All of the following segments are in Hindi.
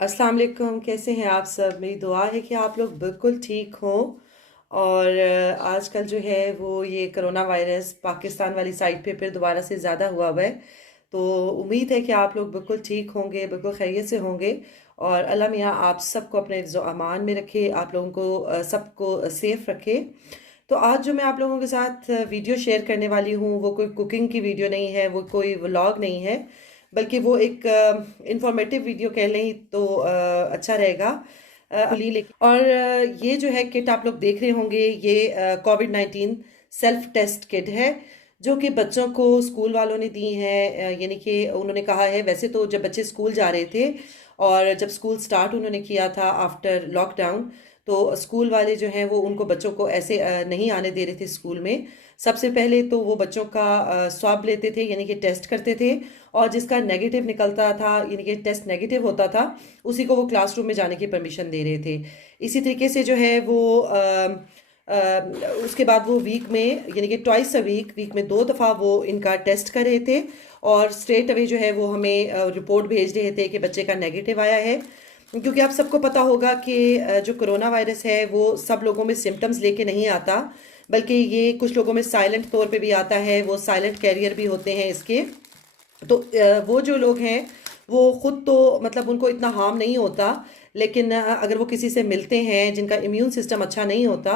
अस्सलाम वालेकुम। कैसे हैं आप सब? मेरी दुआ है कि आप लोग बिल्कुल ठीक हों। और आजकल जो है वो ये कोरोना वायरस पाकिस्तान वाली साइड पे फिर दोबारा से ज़्यादा हुआ है। तो उम्मीद है कि आप लोग बिल्कुल ठीक होंगे, बिल्कुल खैरियत से होंगे। और अल्लाह मियाँ आप सबको अपने हिफ्ज़ व अमान में रखे, आप लोगों को सबको सेफ़ रखे। तो आज जो मैं आप लोगों के साथ वीडियो शेयर करने वाली हूँ वो कोई कुकिंग की वीडियो नहीं है, वो कोई व्लॉग नहीं है, बल्कि वो एक इंफॉर्मेटिव वीडियो कह लें तो अच्छा रहेगा। और ये जो है किट आप लोग देख रहे होंगे, ये कोविड-19 सेल्फ टेस्ट किट है जो कि बच्चों को स्कूल वालों ने दी है। यानी कि उन्होंने कहा है, वैसे तो जब बच्चे स्कूल जा रहे थे और जब स्कूल स्टार्ट उन्होंने किया था आफ्टर लॉकडाउन, तो स्कूल वाले जो हैं वो उनको बच्चों को ऐसे नहीं आने दे रहे थे स्कूल में। सबसे पहले तो वो बच्चों का स्वाब लेते थे, यानी कि टेस्ट करते थे, और जिसका नेगेटिव निकलता था, यानी कि टेस्ट नेगेटिव होता था, उसी को वो क्लासरूम में जाने की परमिशन दे रहे थे। इसी तरीके से जो है वो उसके बाद वो वीक में, यानी कि ट्वाइस अ वीक में 2 दफ़ा वो इनका टेस्ट कर रहे थे, और स्ट्रेट अवे जो है वो हमें रिपोर्ट भेज रहे थे कि बच्चे का नेगेटिव आया है। क्योंकि आप सबको पता होगा कि जो कोरोना वायरस है वो सब लोगों में सिम्टम्स लेके नहीं आता, बल्कि ये कुछ लोगों में साइलेंट तौर पे भी आता है, वो साइलेंट कैरियर भी होते हैं इसके। तो वो जो लोग हैं वो खुद तो मतलब उनको इतना हार्म नहीं होता, लेकिन अगर वो किसी से मिलते हैं जिनका इम्यून सिस्टम अच्छा नहीं होता,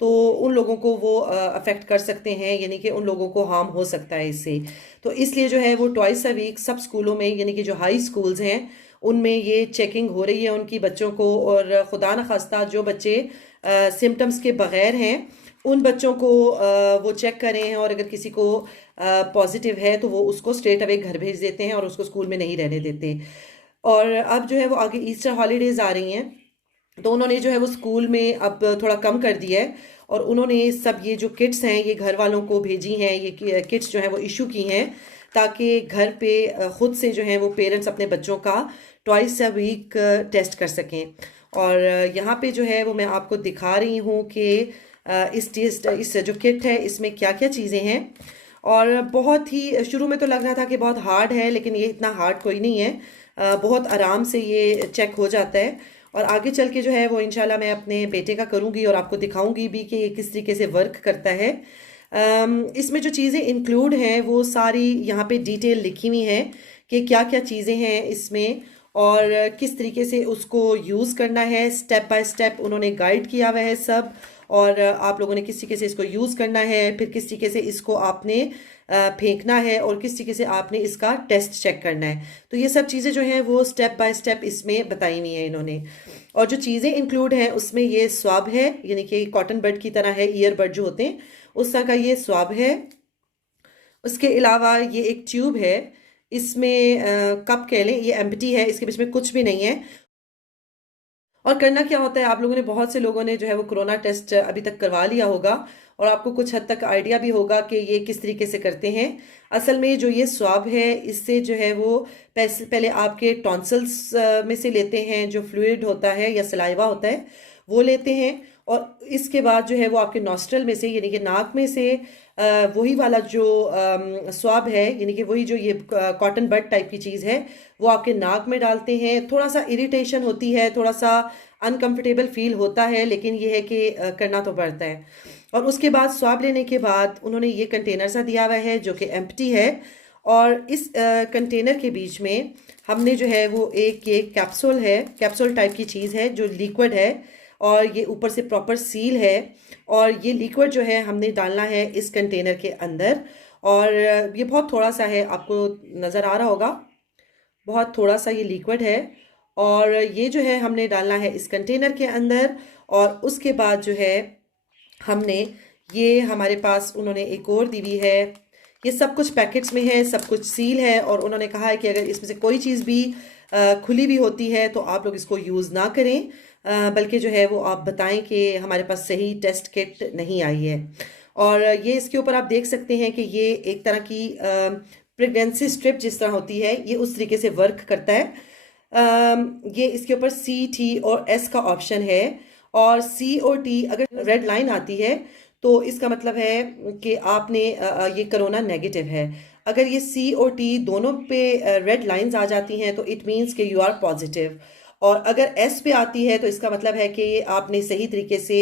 तो उन लोगों को वो अफेक्ट कर सकते हैं, यानी कि उन लोगों को हार्म हो सकता है इससे। तो इसलिए जो है वो ट्वाइस अ वीक सब स्कूलों में, यानी कि जो हाई स्कूल्स हैं उनमें ये चेकिंग हो रही है उनकी बच्चों को। और खुदा न खास्ता जो बच्चे सिम्टम्स के बगैर हैं उन बच्चों को वो चेक कर रहे हैं, और अगर किसी को पॉजिटिव है तो वो उसको स्ट्रेट अवे घर भेज देते हैं और उसको स्कूल में नहीं रहने देते। और अब जो है वो आगे ईस्टर हॉलीडेज आ रही हैं, तो उन्होंने जो है वो स्कूल में अब थोड़ा कम कर दिया है, और उन्होंने सब ये जो किट्स हैं ये घर वालों को भेजी हैं, ये किट्स जो हैं वो इशू की हैं, ताकि घर पे खुद से जो है वो पेरेंट्स अपने बच्चों का ट्वाइस अ वीक टेस्ट कर सकें। और यहाँ पे जो है वो मैं आपको दिखा रही हूँ कि इस जो किट है इसमें क्या क्या चीज़ें हैं। और बहुत ही शुरू में तो लग रहा था कि बहुत हार्ड है, लेकिन ये इतना हार्ड कोई नहीं है। बहुत आराम से ये चेक हो जाता है, और आगे चल के जो है वो इंशाल्लाह मैं अपने बेटे का करूँगी और आपको दिखाऊंगी भी कि ये किस तरीके से वर्क करता है। इसमें जो चीज़ें इंक्लूड हैं वो सारी यहाँ पे डिटेल लिखी हुई हैं कि क्या क्या चीज़ें हैं इसमें, और किस तरीके से उसको यूज़ करना है। स्टेप बाय स्टेप उन्होंने गाइड किया हुआ है सब, और आप लोगों ने किस तरीके से इसको यूज़ करना है, फिर किस तरीके से इसको आपने फेंकना है, और किस तरीके से आपने इसका टेस्ट चेक करना है। तो ये सब चीज़ें जो हैं वो स्टेप बाय स्टेप इसमें बताई हुई हैं इन्होंने। और जो चीज़ें इंक्लूड हैं उसमें ये स्वाब है, यानी कि कॉटन बड की तरह है, ईयरबड जो होते हैं उस तरह का ये स्वाब है। उसके अलावा ये एक ट्यूब है, इसमें कप कह लें, ये एम्प्टी है, इसके बीच में कुछ भी नहीं है। और करना क्या होता है, आप लोगों ने, बहुत से लोगों ने जो है वो कोरोना टेस्ट अभी तक करवा लिया होगा, और आपको कुछ हद तक आइडिया भी होगा कि ये किस तरीके से करते हैं। असल में जो ये स्वाब है इससे जो है वो पहले आपके टॉन्सिल्स में से लेते हैं, जो फ्लूइड होता है या सलाइवा होता है वो लेते हैं, और इसके बाद जो है वो आपके नॉस्ट्रल में से, यानी कि नाक में से वही वाला जो स्वाब है, यानी कि वही जो ये कॉटन बड टाइप की चीज़ है, वो आपके नाक में डालते हैं। थोड़ा सा इरिटेशन होती है, थोड़ा सा अनकंफर्टेबल फील होता है, लेकिन ये है कि करना तो पड़ता है। और उसके बाद स्वाब लेने के बाद उन्होंने ये कंटेनर सा दिया हुआ है जो कि एम्प्टी है, और इस कंटेनर के बीच में हमने जो है वो एक ये कैप्सूल है, कैप्सूल टाइप की चीज़ है जो लिक्विड है, और ये ऊपर से प्रॉपर सील है, और ये लिक्विड जो है हमने डालना है इस कंटेनर के अंदर। और ये बहुत थोड़ा सा है, आपको नज़र आ रहा होगा, बहुत थोड़ा सा ये लिक्विड है, और ये जो है हमने डालना है इस कंटेनर के अंदर। और उसके बाद जो है हमने, ये हमारे पास उन्होंने एक और दी हुई है, ये सब कुछ पैकेट्स में है, सब कुछ सील है, और उन्होंने कहा है कि अगर इसमें से कोई चीज़ भी खुली भी होती है तो आप लोग इसको यूज़ ना करें, बल्कि जो है वो आप बताएं कि हमारे पास सही टेस्ट किट नहीं आई है। और ये इसके ऊपर आप देख सकते हैं कि ये एक तरह की प्रेगनेंसी स्ट्रिप जिस तरह होती है, ये उस तरीके से वर्क करता है। ये इसके ऊपर C, T और S का ऑप्शन है, और C और T अगर रेड लाइन आती है तो इसका मतलब है कि आपने ये कोरोना नेगेटिव है। अगर ये C और T दोनों पे रेड लाइंस आ जाती हैं तो इट मीन्स कि यू आर पॉजिटिव। और अगर एस पे आती है तो इसका मतलब है कि आपने सही तरीके से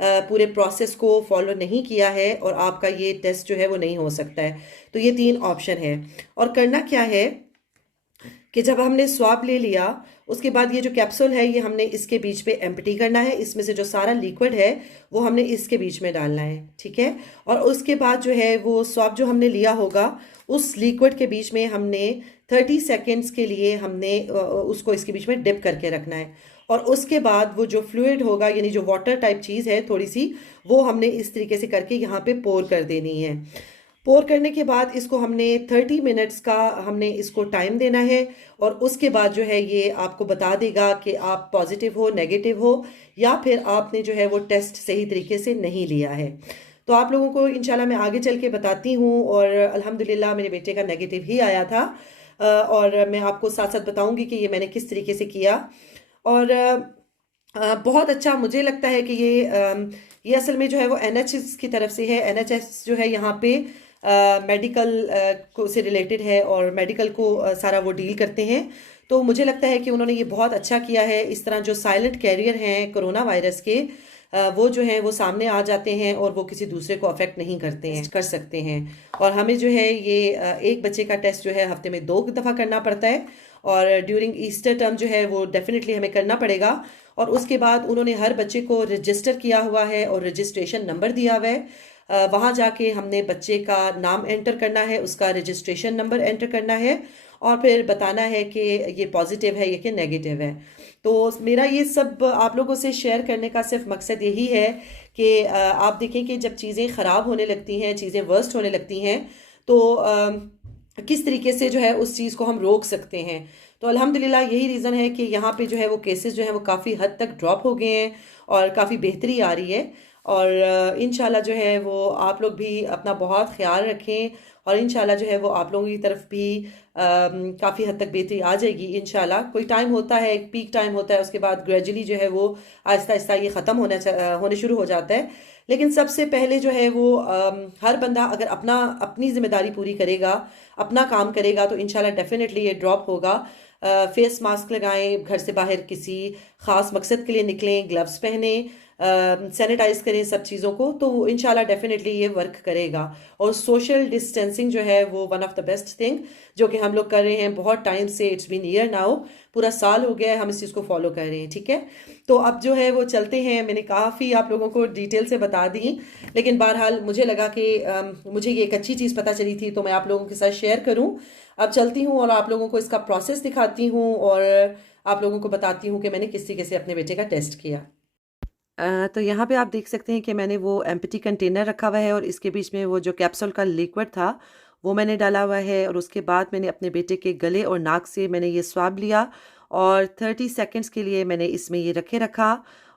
पूरे प्रोसेस को फॉलो नहीं किया है और आपका ये टेस्ट जो है वो नहीं हो सकता है। तो ये 3 ऑप्शन है। और करना क्या है कि जब हमने स्वाब ले लिया, उसके बाद ये जो कैप्सूल है ये हमने इसके बीच पे एम्प्टी करना है। इसमें से जो सारा लिक्विड है वो हमने इसके बीच में डालना है, ठीक है। और उसके बाद जो है वो स्वाब जो हमने लिया होगा उस लिक्विड के बीच में हमने 30 सेकेंड्स के लिए हमने उसको इसके बीच में डिप करके रखना है। और उसके बाद वो जो फ्लूइड होगा, यानी जो वाटर टाइप चीज़ है थोड़ी सी, वो हमने इस तरीके से करके यहाँ पे पोर कर देनी है। पोर करने के बाद इसको हमने 30 मिनट्स का हमने इसको टाइम देना है। और उसके बाद जो है ये आपको बता देगा कि आप पॉजिटिव हो, नेगेटिव हो, या फिर आपने जो है वो टेस्ट सही तरीके से नहीं लिया है। तो आप लोगों को इंशाल्लाह मैं आगे चल के बताती हूँ। और अल्हम्दुलिल्लाह मेरे बेटे का नेगेटिव ही आया था। और मैं आपको साथ साथ बताऊंगी कि ये मैंने किस तरीके से किया। और बहुत अच्छा मुझे लगता है कि ये असल में जो है वो NHS की तरफ से है। NHS जो है यहाँ पे मेडिकल को से रिलेटेड है और मेडिकल को सारा वो डील करते हैं। तो मुझे लगता है कि उन्होंने ये बहुत अच्छा किया है। इस तरह जो साइलेंट कैरियर हैं कोरोना वायरस के, वो जो है वो सामने आ जाते हैं और वो किसी दूसरे को अफेक्ट नहीं करते हैं, कर सकते हैं। और हमें जो है ये एक बच्चे का टेस्ट जो है हफ्ते में 2 दफ़ा करना पड़ता है। और ड्यूरिंग ईस्टर टर्म जो है वो डेफिनेटली हमें करना पड़ेगा। और उसके बाद उन्होंने हर बच्चे को रजिस्टर किया हुआ है और रजिस्ट्रेशन नंबर दिया हुआ है। वहाँ जाके हमने बच्चे का नाम एंटर करना है, उसका रजिस्ट्रेशन नंबर एंटर करना है और फिर बताना है कि ये पॉजिटिव है या कि नेगेटिव है। तो मेरा ये सब आप लोगों से शेयर करने का सिर्फ मकसद यही है कि आप देखें कि जब चीज़ें ख़राब होने लगती हैं, चीज़ें वर्स्ट होने लगती हैं, तो किस तरीके से जो है उस चीज़ को हम रोक सकते हैं। तो अल्हम्दुलिल्लाह यही रीज़न है कि यहाँ पे जो है वो केसेस जो है वो काफ़ी हद तक ड्रॉप हो गए हैं और काफ़ी बेहतरी आ रही है। और इंशाल्लाह जो है वो आप लोग भी अपना बहुत ख्याल रखें और इंशाल्लाह जो है वो आप लोगों की तरफ भी काफ़ी हद तक बेहतरी आ जाएगी इंशाल्लाह। कोई टाइम होता है, एक पीक टाइम होता है, उसके बाद ग्रेजुअली जो है वो आहिस्ता आहिस्ता ये ख़त्म होने शुरू हो जाता है। लेकिन सबसे पहले जो है वो हर बंदा अगर अपनी जिम्मेदारी पूरी करेगा, अपना काम करेगा, तो इंशाल्लाह डेफिनेटली ये ड्रॉप होगा। फेस मास्क लगाएं, घर से बाहर किसी ख़ास मकसद के लिए निकलें, ग्लव्स पहने, सैनिटाइज करें सब चीज़ों को, तो इंशाल्लाह डेफिनेटली ये वर्क करेगा। और सोशल डिस्टेंसिंग जो है वो one of the best thing जो कि हम लोग कर रहे हैं बहुत टाइम से। इट्स बीन ईयर नाउ, पूरा साल हो गया है हम इस चीज़ को फॉलो कर रहे हैं, ठीक है। तो अब जो है वो चलते हैं। मैंने काफ़ी आप लोगों को डिटेल से बता दी, लेकिन बहरहाल मुझे लगा कि मुझे ये एक अच्छी चीज़ पता चली थी तो मैं आप लोगों के साथ शेयर करूं। अब चलती हूँ और आप लोगों को इसका प्रोसेस दिखाती हूँ और आप लोगों को बताती हूँ कि मैंने किस तरीके से अपने बेटे का टेस्ट किया। तो यहाँ पे आप देख सकते हैं कि मैंने वो एम्प्टी कंटेनर रखा हुआ है और इसके बीच में वो जो कैप्सूल का लिक्विड था वो मैंने डाला हुआ है। और उसके बाद मैंने अपने बेटे के गले और नाक से मैंने ये स्वाब लिया और 30 सेकंड्स के लिए मैंने इसमें ये रखा।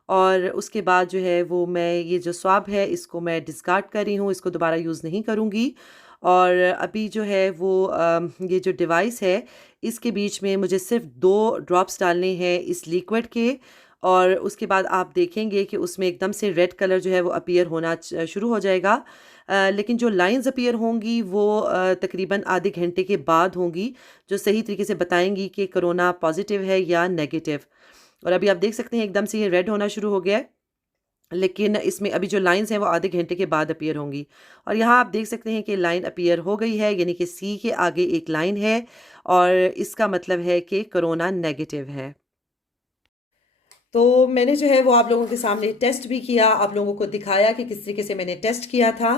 और उसके बाद जो है वो मैं ये जो स्वाब है इसको मैं डिस्कार्ड कर रही हूँ, इसको दोबारा यूज़ नहीं करूँगी। और अभी जो है वो ये जो डिवाइस है इसके बीच में मुझे सिर्फ 2 ड्रॉप्स डालने हैं इस लिक्विड के। और उसके बाद आप देखेंगे कि उसमें एकदम से रेड कलर जो है वो अपीयर होना शुरू हो जाएगा। लेकिन जो लाइंस अपीयर होंगी वो तकरीबन आधे घंटे के बाद होंगी, जो सही तरीके से बताएंगी कि कोरोना पॉजिटिव है या नेगेटिव। और अभी आप देख सकते हैं एकदम से ये रेड होना शुरू हो गया है, लेकिन इसमें अभी जो लाइंस हैं वो आधे घंटे के बाद अपीयर होंगी। और यहाँ आप देख सकते हैं कि लाइन अपीयर हो गई है, यानी कि सी के आगे एक लाइन है और इसका मतलब है कि कोरोना नेगेटिव है। तो मैंने जो है वो आप लोगों के सामने टेस्ट भी किया, आप लोगों को दिखाया कि किस तरीके से मैंने टेस्ट किया था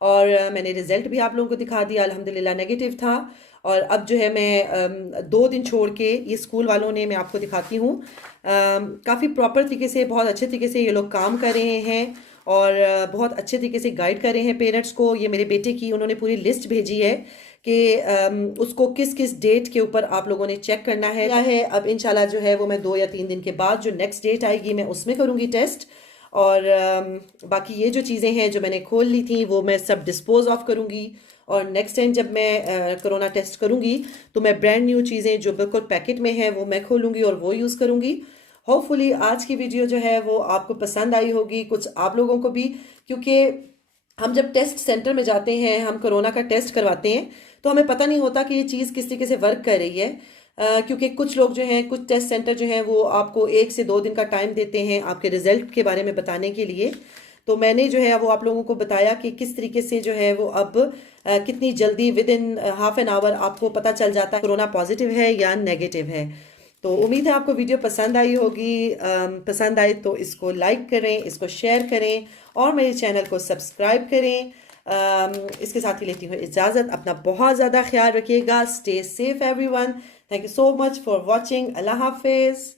और मैंने रिजल्ट भी आप लोगों को दिखा दिया, अल्हम्दुलिल्लाह नेगेटिव था। और अब जो है मैं 2 दिन छोड़ के ये स्कूल वालों ने, मैं आपको दिखाती हूँ, काफ़ी प्रॉपर तरीके से, बहुत अच्छे तरीके से ये लोग काम कर रहे हैं और बहुत अच्छे तरीके से गाइड कर रहे हैं पेरेंट्स को। ये मेरे बेटे की उन्होंने पूरी लिस्ट भेजी है कि उसको किस किस डेट के ऊपर आप लोगों ने चेक करना है। अब इंशाल्लाह जो है वो मैं 2 या 3 दिन के बाद जो नेक्स्ट डेट आएगी मैं उसमें करूँगी टेस्ट। और बाकी ये जो चीज़ें हैं जो मैंने खोल ली थी वो मैं सब डिस्पोज ऑफ करूँगी। और नेक्स्ट टाइम जब मैं कोरोना टेस्ट करूँगी तो मैं ब्रांड न्यू चीज़ें जो बिल्कुल पैकेट में हैं वो मैं खोलूँगी और वो यूज़ करूँगी। होपफुली आज की वीडियो जो है वो आपको पसंद आई होगी, कुछ आप लोगों को भी, क्योंकि हम जब टेस्ट सेंटर में जाते हैं, हम कोरोना का टेस्ट करवाते हैं, तो हमें पता नहीं होता कि ये चीज़ किस तरीके से वर्क कर रही है। क्योंकि कुछ लोग जो हैं, कुछ टेस्ट सेंटर जो हैं वो आपको 1 से 2 दिन का टाइम देते हैं आपके रिजल्ट के बारे में बताने के लिए। तो मैंने जो है वो आप लोगों को बताया कि किस तरीके से जो है वो अब कितनी जल्दी with in half an hour आपको पता चल जाता है कोरोना पॉजिटिव है या नेगेटिव है। तो उम्मीद है आपको वीडियो पसंद आई होगी। पसंद आए तो इसको लाइक करें, इसको शेयर करें और मेरे चैनल को सब्सक्राइब करें। इसके साथ ही लेती हूँ इजाज़त। अपना बहुत ज़्यादा ख्याल रखिएगा। Stay safe everyone. Thank you so much for watching. अल्लाह हाफिज़।